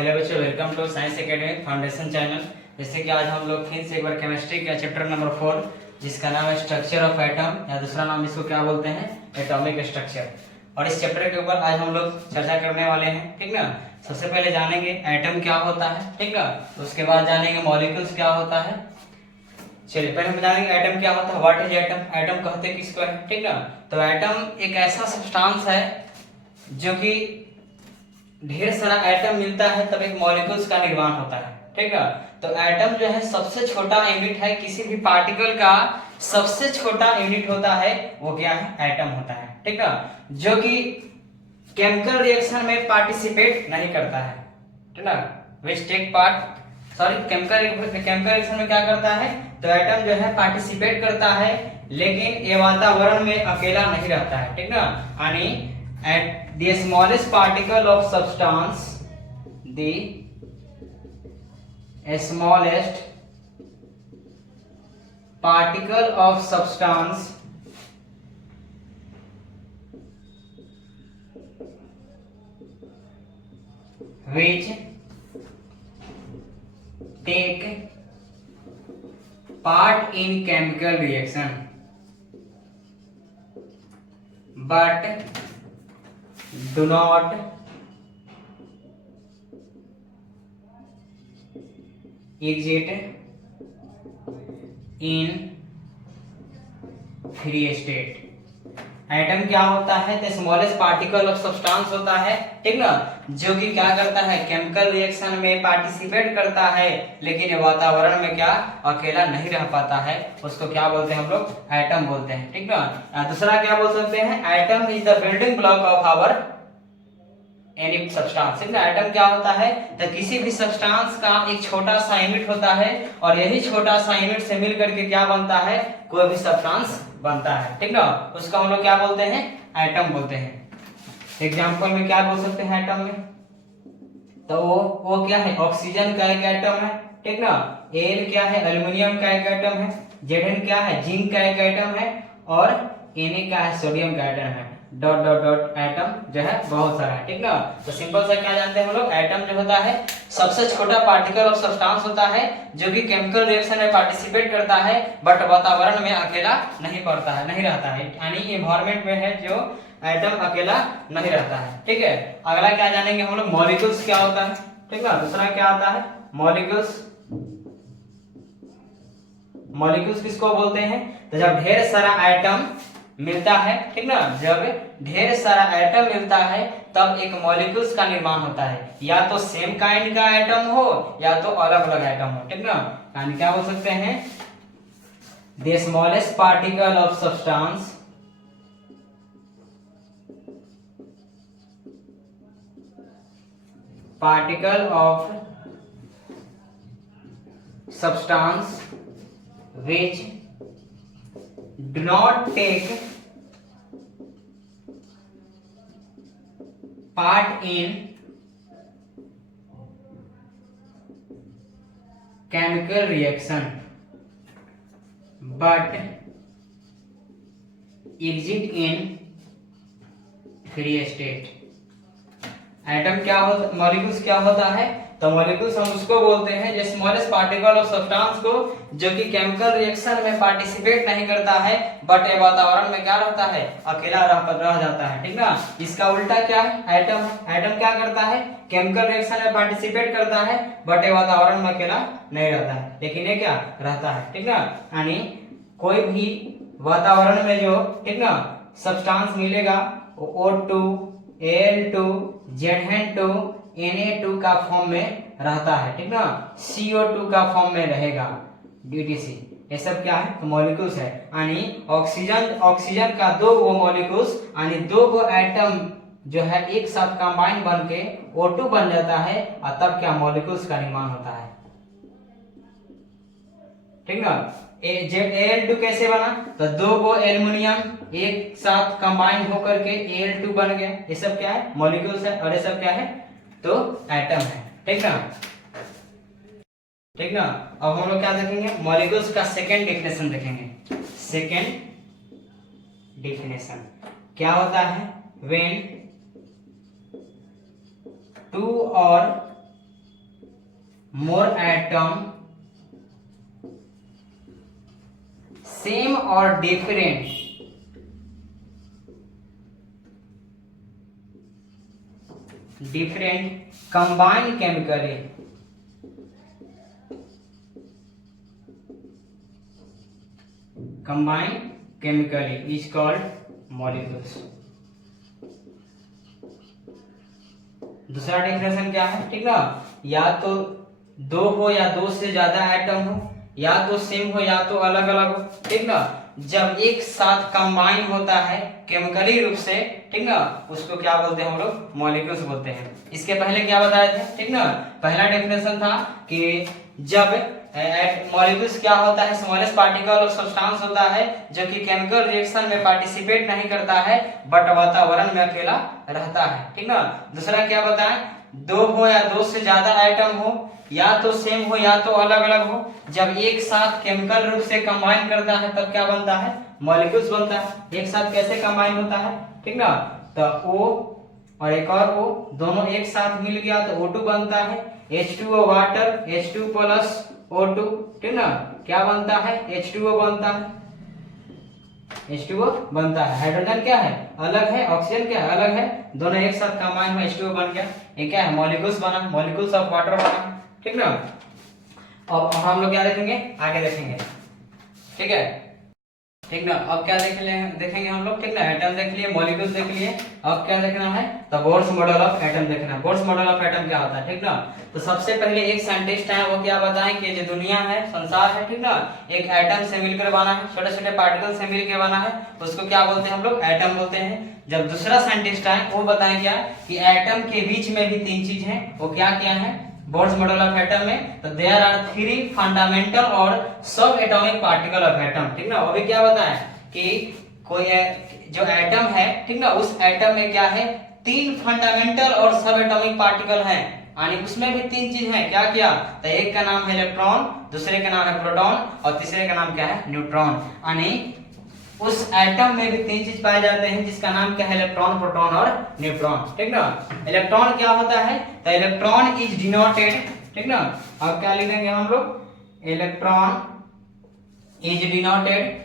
Hello बच्चों, welcome to science academy foundation channel. जैसे कि आज हम लोग फिर से एक बार केमिस्ट्री का चैप्टर नंबर 4 जिसका नाम है स्ट्रक्चर ऑफ एटम या दूसरा नाम इसको क्या बोलते हैं, एटॉमिक स्ट्रक्चर। और इस चैप्टर के ऊपर आज हम लोग चर्चा करने वाले हैं, ठीक ना। सबसे पहले जानेंगे एटम क्या होता है, ठीक ना। उसके बाद जानेंगे मॉलिक्यूल्स क्या होता है। चलिए पहले हम जानेंगे एटम क्या होता है। व्हाट इज एटम, एटम कहते किसको है, ठीक ना। तो एटम एक ऐसा सब्सटेंस है जो कि ढेर सारा एटम मिलता है तब एक मॉलिक्यूल्स का निर्माण होता है, ठीक है। तो एटम जो है सबसे छोटा यूनिट है, किसी भी पार्टिकल का सबसे छोटा यूनिट होता है वो क्या है, एटम होता है, ठीक है। जो कि केमिकल रिएक्शन में पार्टिसिपेट नहीं करता है, ठीक ना। Which take part chemical reaction में क्या करता है, तो एटम जो है पार्टिसिपेट करता है, लेकिन ये वातावरण में अकेला नहीं रहता है, ठीक ना। यानी at the smallest particle of substance, the smallest particle of substance which take part in chemical reaction but do not exist in free state। Atom क्या होता है, तो स्मॉलेस्ट पार्टिकल ऑफ सब्सटेंस होता है, ठीक ना। जो कि क्या करता है, केमिकल रिएक्शन में पार्टिसिपेट करता है, लेकिन वातावरण में क्या अकेला नहीं रह पाता है, उसको क्या बोलते हैं हम लोग, एटम बोलते हैं, ठीक ना। दूसरा क्या बोल सकते हैं, atom is the building block of our any substance. Atom क्या होता है, तो किसी भी सब्सटेंस का एक छोटा सा यूनिट होता है, और यही छोटा सा यूनिट से मिल करके क्या बनता है, कोई भी सब्सटेंस बनता है, ठीक ना। उसको हम लोग क्या बोलते हैं, एटम बोलते हैं। एग्जांपल में क्या बोल सकते हैं एटम में, तो वो क्या है, ऑक्सीजन का एक एटम है, ठीक ना। एल क्या है, एल्युमिनियम का एक एटम है। जेड क्या है, जिंक का एक एटम है। और Na का है, सोडियम का एटम है। डॉट डॉट डॉट एटम जो है बहुत सारा है, ठीक ना। तो सिंपल सा क्या जानते हैं हम लोग, एटम जो होता है सबसे छोटा पार्टिकल ऑफ सब्सटेंस होता है, जो कि केमिकल रिएक्शन में पार्टिसिपेट करता है, बट वातावरण में अकेला नहीं पड़ता है, नहीं रहता है, यानी एनवायरनमेंट में है जो एटम अकेला नहीं रहता है, ठीक है। अगला क्या जानेंगे हम लोग, मॉलिक्यूल्स क्या होता है, ठीक ना। दूसरा क्या आता है, मॉलिक्यूल्स। मॉलिक्यूल्स किसको बोलते हैं, तो जब ढेर सारा एटम मिलता है, ठीक ना, जब ढेर सारा एटम मिलता है तब एक मॉलिक्यूल्स का निर्माण होता है, या तो सेम काइंड का एटम हो या तो अलग अलग एटम हो, ठीक ना। यानी क्या बोल सकते हैं, the smallest particle of substance which do not take part in chemical reaction but exist in free state। Atom क्या होता, मॉलिक्यूल्स क्या होता है, तो मॉलिक्यूल्स हम उसको बोलते हैं जो स्मॉलेस्ट पार्टिकल ऑफ सब्सटेंस को, जो कि केमिकल रिएक्शन में पार्टिसिपेट नहीं करता है, बट ये वातावरण में क्या रहता है, अकेला रह जाता है, ठीक ना। इसका उल्टा क्या है, एटम। एटम क्या करता है, केमिकल रिएक्शन में पार्टिसिपेट करता है, बट ये वातावरण में अकेला नहीं रहता है, लेकिन ये क्या रहता है, ठीक ना। यानी कोई भी वातावरण में जो, ठीक ना, सब्सटेंस मिलेगा O2 Al2 Zn2 Na2 का फॉर्म में रहता है, ठीक ना। CO2 का फॉर्म में रहेगा, DTC। ये सब क्या है, तो मॉलिक्यूल्स है। यानी ऑक्सीजन का दो वो मॉलिक्यूल्स, यानी दो वो एटम जो है एक साथ कंबाइन बन के O2 बन जाता है, और तब क्या मॉलिक्यूल्स का निर्माण होता है, ठीक ना। Al2 कैसे बना, तो दो वो एल्युमिनियम एक साथ कंबाइन होकर के Al2 बन गया। ये सब क्या है, मॉलिक्यूल्स है, और ये सब क्या है, तो एटम है, ठीक ना, ठीक ना। अब हम लोग क्या देखेंगे, मॉलिक्यूल्स का सेकेंड डेफिनेशन देखेंगे। सेकेंड डेफिनेशन क्या होता है, व्हेन टू और more atom same or different combine chemically is called molecules। दूसरा डेफिनेशन क्या है, ठीक ना, या तो दो हो या दो से ज्यादा एटम हो, या तो सेम हो या तो अलग अलग हो, ठीक ना, जब एक साथ कंबाइन होता है केमिकली रूप से, ठीक ना, उसको क्या बोलते हैं हम लोग, मॉलिक्यूल्स बोलते हैं। इसके पहले क्या बताए थे, ठीक ना, पहला डेफिनेशन था कि जब मॉलिक्यूल्स क्या होता है, स्मॉलेस्ट पार्टिकल ऑफ सब्सटेंस होता है जो कि केमिकल रिएक्शन में पार्टिसिपेट नहीं करता है बट वातावरण में अकेला रहता है, ठीक ना। दूसरा क्या बताएं, दो हो या दो से ज्यादा एटम हो, या तो सेम हो या तो अलग अलग हो, जब एक साथ केमिकल रूप से कंबाइन करता है तब क्या बनता है, मॉलिक्यूल्स बनता है। एक साथ कैसे कंबाइन होता है, ठीक ना, तो O और एक और O दोनों एक साथ मिल गया तो O2 बनता है, H2O water, H2 plus O2, ठीक ना, क्या बनता है, H2O बनता है, H2O बनता है। हाइड्रोजन क्या है, अलग है, ऑक्सीजन क्या है, अलग है, दोनों एक साथ कंबाइन हुआ H2O बन गया, ये क्या है, मॉलिक्यूल्स बना, मॉलिक्यूल्स ऑफ वाटर बना, ठीक ना। अब हम लोग क्या देखेंगे, आगे देखेंगे, ठीक है, ठीक ना। अब क्या देखेंगे हम लोग, ठीक ना, एटम देख लिए, मॉलिक्यूल्स देख लिए, अब क्या देखना है, तो बोर्स मॉडल ऑफ एटम देखना है। बोर्स मॉडल ऑफ एटम क्या होता है, ठीक ना, तो सबसे पहले एक साइंटिस्ट है, वो क्या बताएं कि जो दुनिया है, संसार है, ठीक ना, एक एटम से मिलकर बना है, छोटे छोटे पार्टिकल से मिलकर बना है, उसको क्या बोलते हैं हम लोग, एटम बोलते हैं। जब दूसरा साइंटिस्ट है, वो बताएं क्या कि एटम के बीच में भी तीन चीज है, वो क्या क्या है, बोर्स मॉडल ऑफ एटम में, तो देयर आर थ्री फंडामेंटल और सब एटॉमिक पार्टिकल ऑफ एटम, ठीक ना। वो भी क्या बताएं कि कोई जो एटम है, ठीक ना, उस एटम में क्या है, तीन फंडामेंटल और सब एटॉमिक पार्टिकल हैं, यानी उसमें भी तीन चीज है, क्या क्या, तो एक का नाम है इलेक्ट्रॉन, दूसरे का नाम है प्रोटॉन और तीसरे का नाम क्या है, न्यूट्रॉन। यानी उस एटम में भी तीन चीज पाए जाते हैं जिसका नाम क्या है, इलेक्ट्रॉन, प्रोटॉन और न्यूट्रॉन, ठीक ना। इलेक्ट्रॉन क्या होता है, तो इलेक्ट्रॉन इज डिनोटेड, ठीक ना, अब क्या लिखेंगे हम लोग, इलेक्ट्रॉन इज डिनोटेड,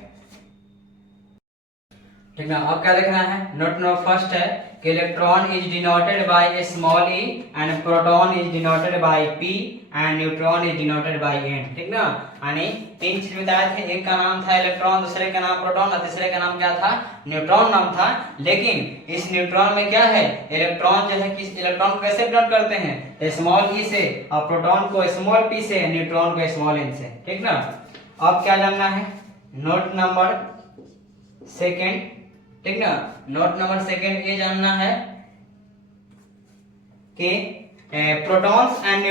ठीक ना। अब क्या देखना है, नोट नो फर्स्ट है कि electron is denoted by small e and proton is denoted by p and neutron is denoted by n, ठीक ना। यानी तीन चीज बताए थे, एक का नाम था इलेक्ट्रॉन, दूसरे का नाम प्रोटॉन और तीसरे का नाम क्या था, न्यूट्रॉन नाम था। लेकिन इस न्यूट्रॉन में क्या है, इलेक्ट्रॉन जो है कि इलेक्ट्रॉन को कैसे डिनोट करते हैं, तो स्मॉल e से, और प्रोटॉन को स्मॉल p से, न्यूट्रॉन को स्मॉल n से, ठीक ना। अब क्या जानना है, नोट नंबर सेकेंड, ठीक ना, नोट नंबर सेकेंड ये जानना है कि protons and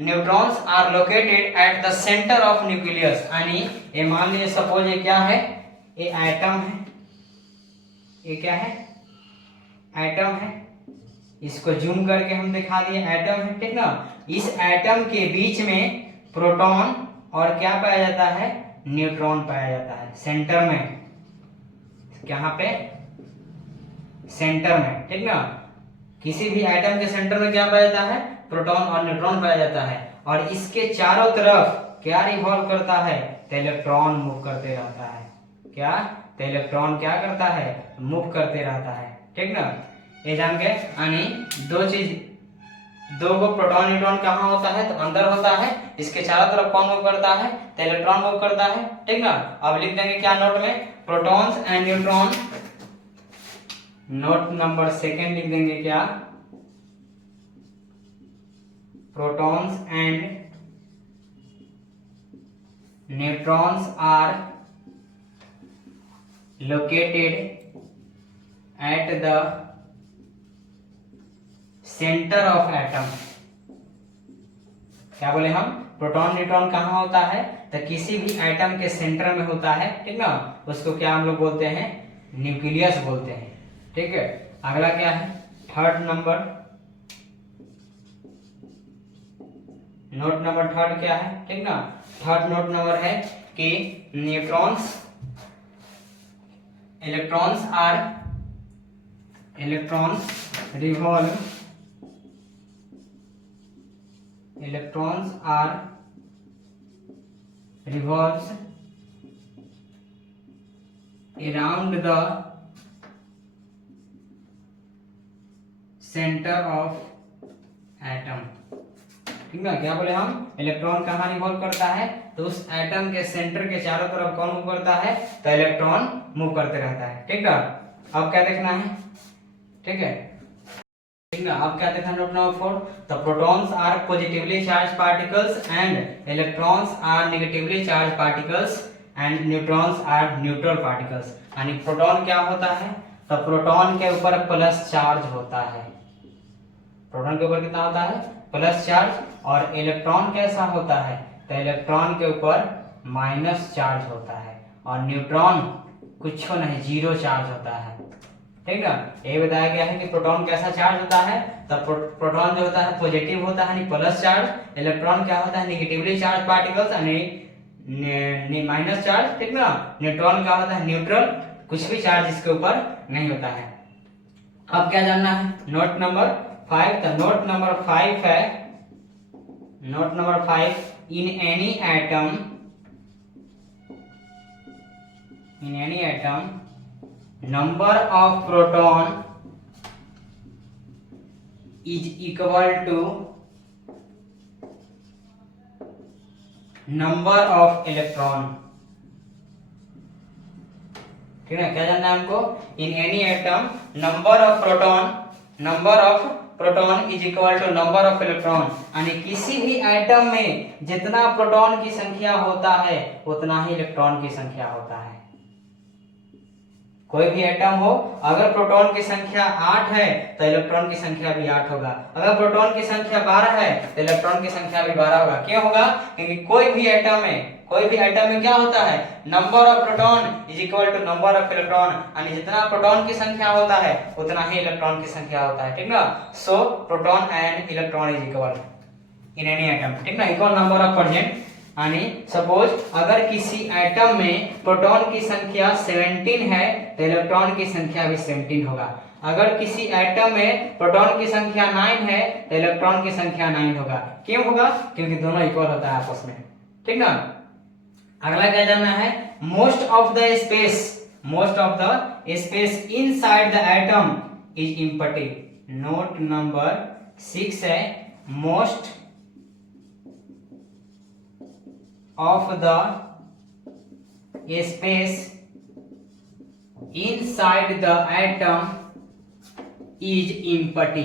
neutrons are located at the centre of nucleus. यानी ये मान लीजिए सपोज ये क्या है, ये एटम है, ये क्या है, एटम है, इसको जूम करके हम दिखा दिए, एटम है, ठीक ना। इस एटम के बीच में प्रोटॉन और क्या पाया जाता है, न्यूट्रॉन पाया जाता है, सेंटर में, यहाँ पे सेंटर में, ठीक ना। किसी भी एटम के सेंटर में क्या पाया जाता है, प्रोटॉन और न्यूट्रॉन पाया जाता है, और इसके चारों तरफ क्या रिवॉल्व करता है, तो इलेक्ट्रॉन मूव करते रहता है, क्या, तो इलेक्ट्रॉन क्या करता है, मूव करते रहता है, ठीक ना। ये जान गए, यानी दो चीज, दो को प्रोटॉन न्यूट्रॉन कहाँ होता है, तो अंदर होता है, इसके चारों तरफ कौन मूव करता है, तो इलेक्ट्रॉन मूव करता है, ठीक ना। अब लिख देंगे क्या नोट में, protons and neutron, note number second लिख देंगे क्या, protons and neutrons are located at the centre of atom. क्या बोले हम, प्रोटॉन न्यूट्रॉन कहाँ होता है, तो किसी भी एटम के सेंटर में होता है, ठीक ना, उसको क्या हम लोग बोलते हैं, न्यूक्लियस बोलते हैं, ठीक है। अगला क्या है, third number, note number third क्या है, ठीक ना। थर्ड नोट नंबर है कि neutrons, electrons revolve electrons are revolves around the center of atom। ठीक है, क्या बोले हम, इलेक्ट्रॉन कहाँ रिवॉल्व करता है, तो उस एटम के सेंटर के चारों तरफ कौन मूव करता है, तो इलेक्ट्रॉन मूव करते रहता है। ठीक है, अब क्या देखना है, ठीक है, ठीक है, अब क्या देखना है, note number 4, the protons are positively charge particles and electrons are negatively charge particles and neutrons are neutral particles. यानी प्रोटॉन क्या होता है, तो प्रोटॉन के ऊपर प्लस चार्ज होता है, प्रोटॉन के ऊपर कितना होता है, प्लस चार्ज, और इलेक्ट्रॉन कैसा होता है, तो इलेक्ट्रॉन के ऊपर माइनस चार्ज होता है, और न्यूट्रॉन कुछ नहीं, जीरो चार्ज होता है। ठीक है, ये बताया गया है कि प्रोटॉन कैसा चार्ज होता है, तो प्रोटॉन जो होता है पॉजिटिव होता है यानी प्लस चार्ज, इलेक्ट्रॉन क्या होता है नेगेटिवली चार्ज पार्टिकल्स यानी माइनस चार्ज। ठीक ना, न्यूट्रॉन क्या होता है न्यूट्रल, कुछ भी चार्ज इसके ऊपर नहीं होता है। अब क्या जानना है, नोट नंबर 5, तो नोट नंबर 5 है, note number 5, in any atom number of proton is equal to number of electron। ठीक है, क्या जानना है हमको, in any atom number of proton is equal to number of electron, यानी किसी भी एटम में जितना प्रोटॉन की संख्या होता है उतना ही इलेक्ट्रॉन की संख्या होता है। कोई भी एटम हो, अगर प्रोटॉन की संख्या 8 है तो इलेक्ट्रॉन की संख्या भी 8 होगा, अगर प्रोटॉन की संख्या 12 है तो इलेक्ट्रॉन की संख्या भी 12 होगा। क्यों होगा, क्योंकि कोई भी एटम में क्या होता है, number of proton is equal to number of electron, यानी जितना प्रोटॉन की संख्या होता है उतना ही इलेक्ट्रॉन की संख्या होता है। ठीक ना, so proton and electron is equal in any atom. ठीक ना, इक्वल नंबर ऑफ प्रेजेंट, यानी सपोज अगर किसी एटम में प्रोटॉन की संख्या 17 है तो इलेक्ट्रॉन की संख्या भी 17 होगा, अगर किसी एटम में प्रोटॉन की संख्या 9 है तो इलेक्ट्रॉन की संख्या 9 होगा। क्यों होगा, क्योंकि दोनों इक्वल होता है आपस में। ठीक ना, अगला क्या जानना है, most of the space inside the atom is empty. Note number 6 है, most of the space inside the atom is empty।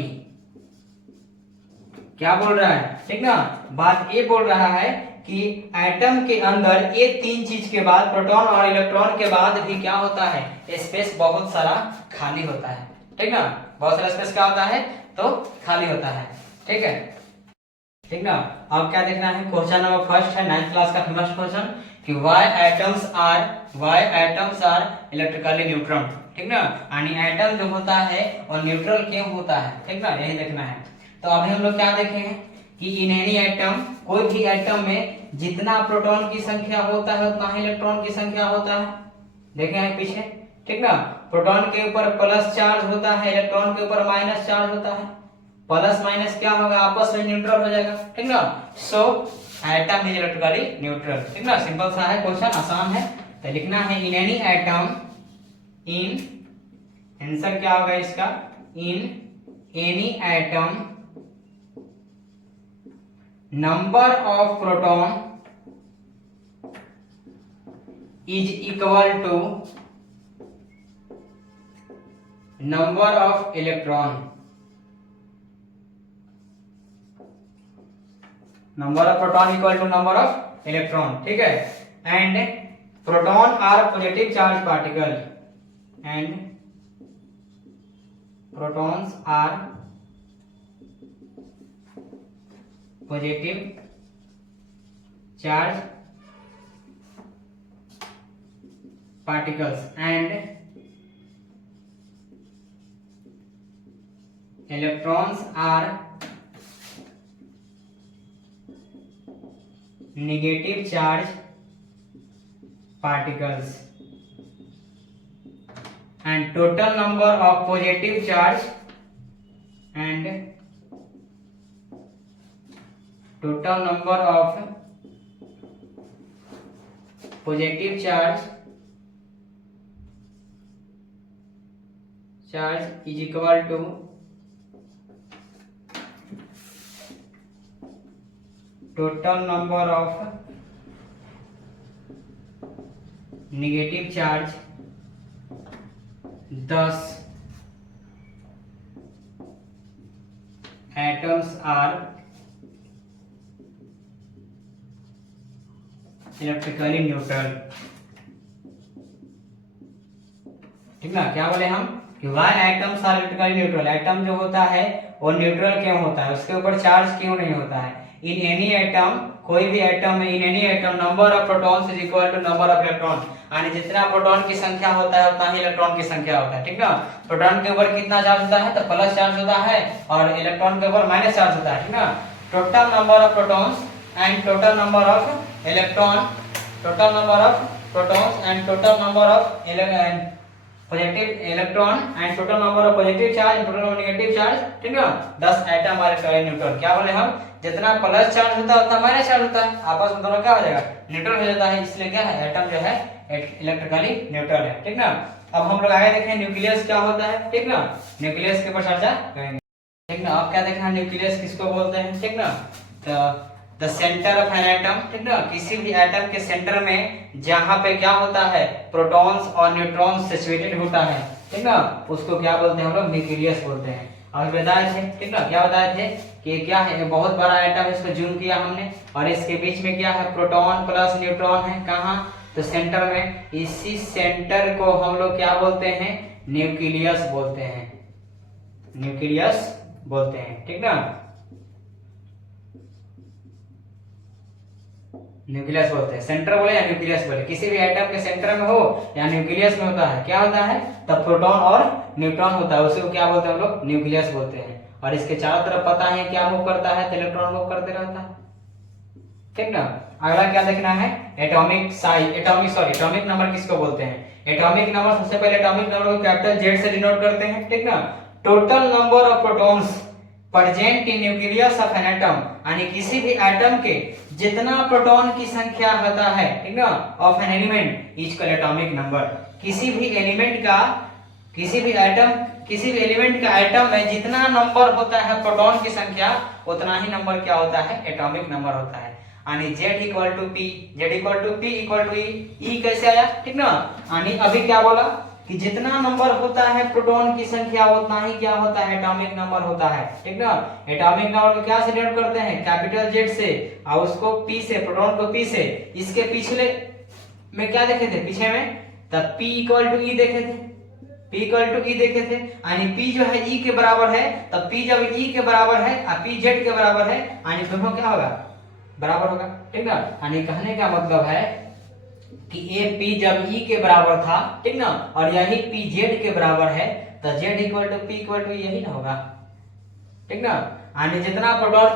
क्या बोल रहा है, ठीक ना, बात ये बोल रहा है कि एटम के अंदर ये तीन चीज के बाद, प्रोटॉन और इलेक्ट्रॉन के बाद भी क्या होता है, स्पेस बहुत सारा खाली होता है। ठीक ना, बहुत सारा स्पेस क्या होता है, तो खाली होता है। ठीक है, ठीक ना, अब क्या देखना है, क्वेश्चन नंबर फर्स्ट है 9th क्लास का फेमस क्वेश्चन कि why atoms are electrically neutral. ठीक ना, यानी एटम जो होता है और न्यूट्रल क्यों होता है। ठीक ना, यही देखना है। तो अभी हम लोग क्या देखेंगे कि इन एनी एटम, कोई भी एटम में जितना प्रोटॉन की संख्या होता है उतना ही इलेक्ट्रॉन की संख्या होता है। देखे हैं पीछे। ठीक ना, प्रोटॉन के ऊपर प्लस चार्ज होता है, इलेक्ट्रॉन के ऊपर माइनस चार्ज होता है, प्लस माइनस क्या होगा, आपस में न्यूट्रल हो जाएगा। ठीक ना, सो एटम इज इलेक्ट्रिकली न्यूट्रल। ठीक ना, सिंपल सा है क्वेश्चन, आसान है। तो लिखना है in any atom, in answer क्या होगा इसका, in any atom number of proton is equal to number of electron. Number of proton equal to number of electron. ठीक है, and proton are positive charge particle and protons are positive charge particles and electrons are negative charge particles and total number of positive charge and total number of positive charge is equal to total number of negative charge 10 atoms are electrically neutral. ठीक ना, क्या बोले हम कि why atoms are electrically neutral. Atom जो होता है वो न्यूट्रल क्यों होता है, उसके ऊपर चार्ज क्यों नहीं होता है। इन एनी एटम, कोई भी एटम में, in any atom number of protons is equal to number of electron, यानी जितना प्रोटॉन की संख्या होता है उतना ही इलेक्ट्रॉन की संख्या होता है। ठीक ना, प्रोटॉन के ऊपर कितना चार्ज होता है, तो प्लस चार्ज होता है, और इलेक्ट्रॉन के ऊपर माइनस चार्ज होता है। ठीक ना, total number of protons and total number of electron, total number of protons and total number of positive electron and total number of positive charge and total number negative charge. ठीक है, 10 atom are electrically neutral. क्या बोले हम, जितना plus charge होता है उतना minus charge होता है, आपस में दोनों क्या हो जाएगा, न्यूट्रल हो जाता है, इसलिए क्या है, एटम जो है इलेक्ट्रिकली न्यूट्रल है। ठीक ना, अब हम लोग आगे देखें न्यूक्लियस क्या होता है। ठीक ना, न्यूक्लियस के ऊपर चर्चा करेंगे। ठीक ना, अब क्या देखना है, न्यूक्लियस किसको बोलते हैं। ठीक ना, तो the centre of an atom. ठीक ना, किसी भी एटम के सेंटर में जहां पे क्या होता है, प्रोटॉन्स और न्यूट्रॉन्स सिचुएटेड होता है। ठीक ना, उसको क्या बोलते हैं हम लोग, न्यूक्लियस बोलते हैं। और बताए थे, ठीक ना, क्या बताए थे कि क्या है, बहुत बड़ा एटम, इसको जूम किया हमने, और इसके बीच में क्या है, प्रोटॉन प्लस न्यूट्रॉन है, कहाँ, तो सेंटर में। इसी सेंटर को हम लोग क्या बोलते हैं, न्यूक्लियस बोलते हैं, न्यूक्लियस बोलते हैं। ठीक ना, न्यूक्लियस बोलते हैं, सेंटर बोले या न्यूक्लियस बोले, किसी भी एटम के सेंटर में हो या न्यूक्लियस में होता है, क्या होता है, तब प्रोटॉन और न्यूट्रॉन होता है, उसी को क्या बोलते हैं हम लोग, न्यूक्लियस बोलते हैं। और इसके चारों तरफ पता है क्या मूव करता है, तो इलेक्ट्रॉन मूव करते रहता है। ठीक ना, अगला क्या देखना है, एटॉमिक साइज, एटॉमिक नंबर किसको बोलते हैं। एटॉमिक नंबर, सबसे पहले एटॉमिक नंबर को कैपिटल जेड से डिनोट करते हैं। ठीक ना, total number of protons present in nucleus of an atom, यानी किसी भी एटम के जितना प्रोटॉन की संख्या होता है, ठीक ना, of an element is called atomic number. किसी भी एलिमेंट का, किसी भी एलिमेंट का एटम में जितना नंबर होता है प्रोटॉन की संख्या, उतना ही नंबर क्या होता है, एटॉमिक नंबर होता है। यानी Z equal to P, Z equal to P equal to E कैसे आया। ठीक ना, यानी अभी क्या बोला कि जितना नंबर होता है प्रोटॉन की संख्या, उतना ही क्या होता है, एटॉमिक नंबर होता है। ठीक ना, एटॉमिक नंबर को क्या से डिनोट करते हैं, कैपिटल जेड से, और उसको P से, प्रोटॉन को P से। इसके पिछले में क्या देखे थे, पीछे में तब P इक्वल टू E देखे थे, P इक्वल टू E देखे थे, यानी P जो है E के बराबर है, तब P जब E के बराबर है और P Z के बराबर है, यानी दोनों क्या होगा, बराबर होगा। ठीक ना, यानी कहने का मतलब है कि ये P जब E के बराबर था, ठीक ना, और यही P Z के बराबर है, तो Z equal to P equal to यही ना होगा। ठीक ना, यानी जितना प्रोटॉन